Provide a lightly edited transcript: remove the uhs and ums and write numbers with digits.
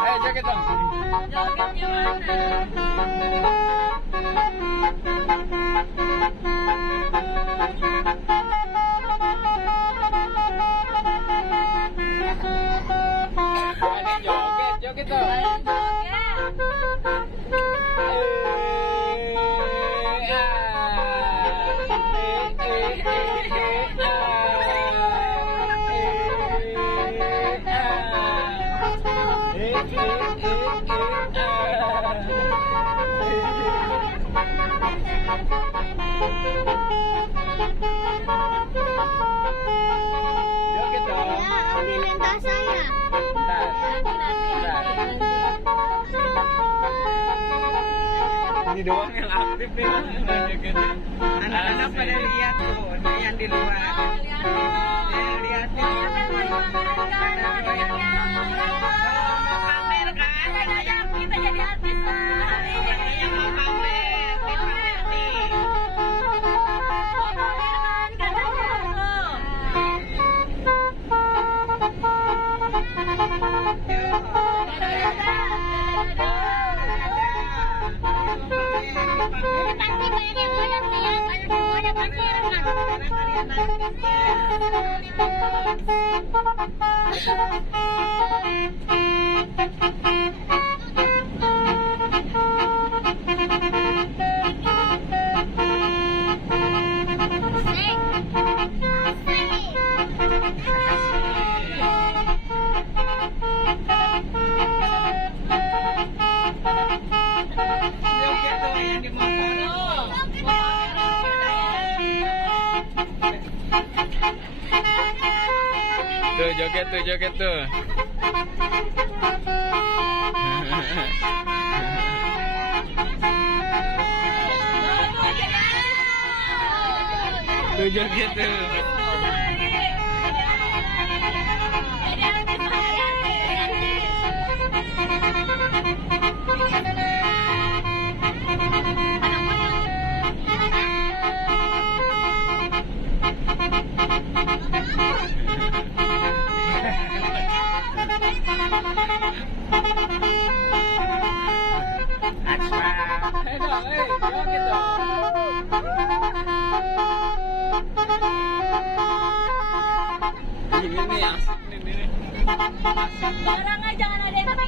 Ayo joget dong. Jogetnya mana? Ada joget, joget dong. Ayo joget. Joget dong. Ya, ambilin tas saya. Bentar. Ini doang yang aktif nih. Jogetnya. Anak-anak pada lihat tuh, yang di luar. Lihatin. Kita jadi artis hari ini. Yang mau pamer, pamer nih. Pasti banyak yang lihat nih ya. Banyak semuanya pasti Joget tuh yang di motor. Tuh joget tuh, joget tuh. Tuh joget tuh. Ayo dong, joget dong. Ini nih asik nih. Barangnya jangan ada yang